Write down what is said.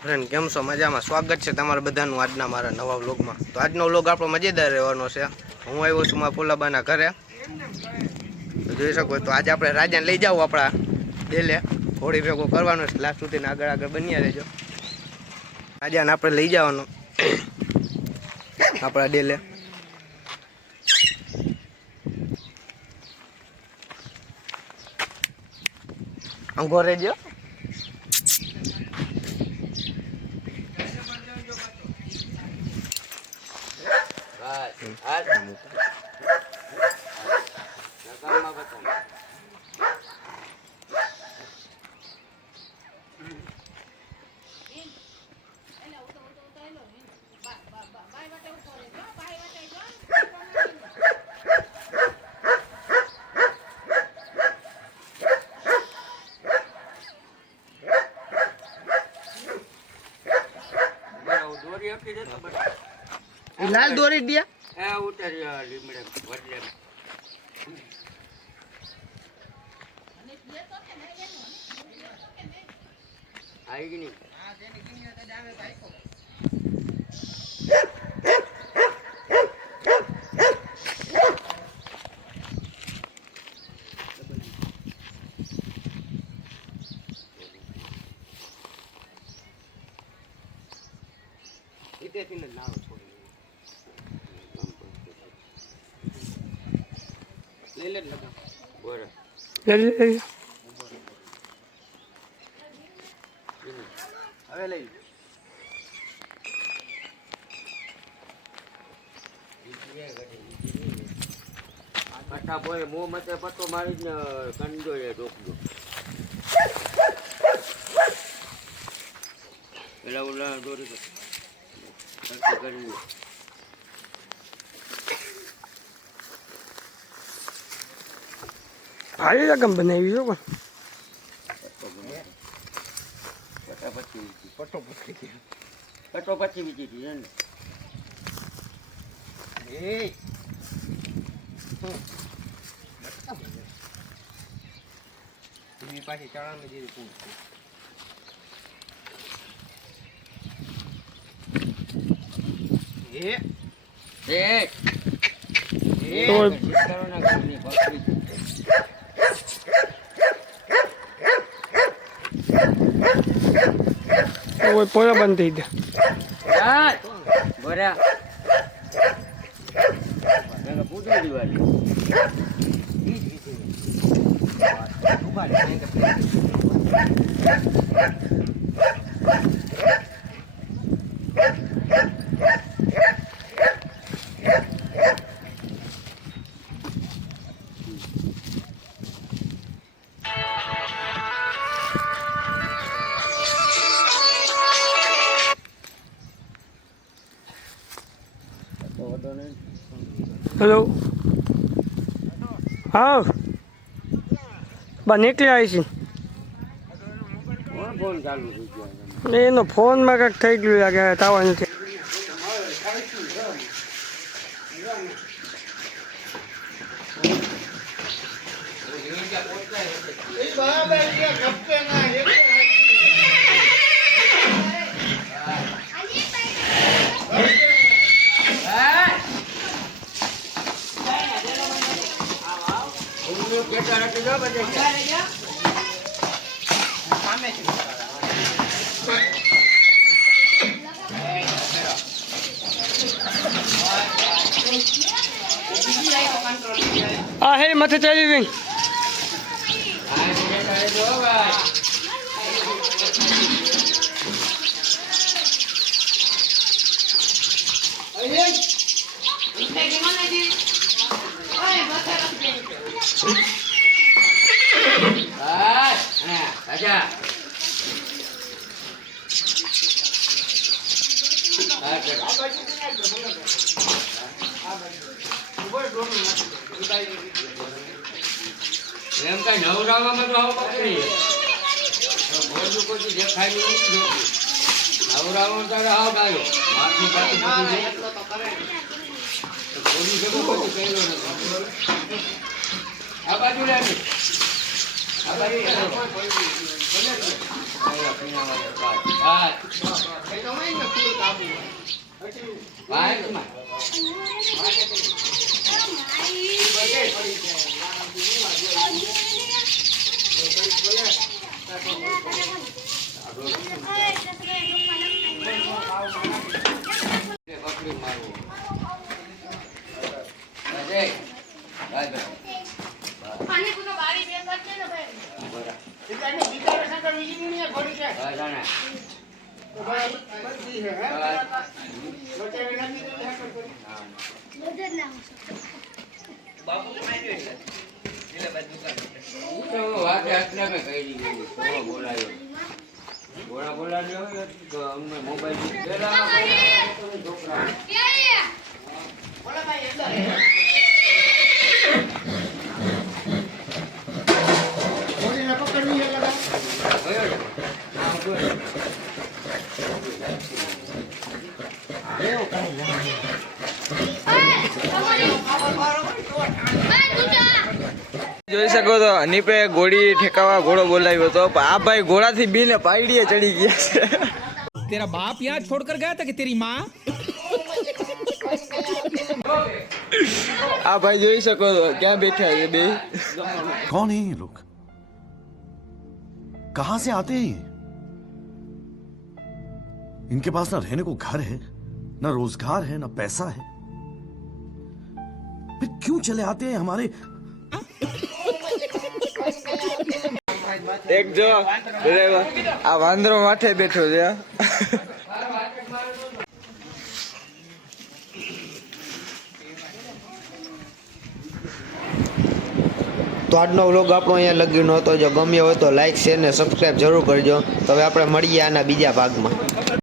Friend કેમ છો મજામાં? સ્વાગત છે તમારા બધાનું આજના મારા નવા વ્લોગમાં। તો આજનો વ્લોગ આપણો મજેદાર રહેવાનો છે। હું આવ્યો છું મારા ફોલાબાના ઘરે, તો જોઈ શકો તો આજે આપણે રાજાને લઈ જાવ આપણા ડેલે હોળી ભેગો કરવાનો છે। લાસ્ટ સુધી આગળ બન્યા રહેજો। રાજાને આપણે લઈ જવાનું આપણા ડેલે। અંગો રહેજો। लाल दोरी दिया उतर आएगी नहीं इतने दिन ना ले ले लगा बोरा ले હવે લઈ પટ્ટા બોય મો મતે પટ્ટો મારીને કંડો એ રોકજો પેલા ઓલા દોરી કરી ભારી રકમ બનાવી છો પટ્ટો પછી બીજી હતી ને એ પાછી ચણાની જેવી પૂછતી પોરા બંધ થઈ ગયા બોરા પૂછો દિવાળી हेलो हाँ बा નીકળી આવી છે એનો ફોનમાં કંઈક થઈ ગયું લાગે તાવા નથી આ હે મથે ચાલી ગઈ એમ કઈ નવરાવામાં તો આવો પકડી બોલું કોઈ દેખાય નહીં નવરાવામાં તારે આવ ગાયો માથું પાછું બધું એટલો તો કરે બોલું જગો કોઈ કર્યો નથી આ બાજુ લે જોઈ શકો તો હનીફે ઘોડી ઠેકાવા ઘોડો બોલાવ્યો હતો પણ આ ભાઈ ઘોડાથી બીને પાયડીએ ચડી ગયા છે. तेरा बाप यहाँ छोड़कर गया था कि तेरी माँ? આ ભાઈ જોઈ શકો તો ક્યાં બેઠા છે બે. कौन है ये लोग? कहां से आते हैं ये? इनके पास ना रहने को घर है, ना रोजगार है, ना पैसा है, फिर क्यों चले आते हैं हमारे? એક જો ડ્રાઈવર આ વાંદરો માથે બેઠો છે. તો આજનો વ્લોગ આપણો અહીંયા લગીનો હતો. જો ગમ્યો હોય તો લાઈક શેર ને સબસ્ક્રાઈબ જરૂર કરજો. તો હવે આપણે મળીએ આના બીજા ભાગમાં.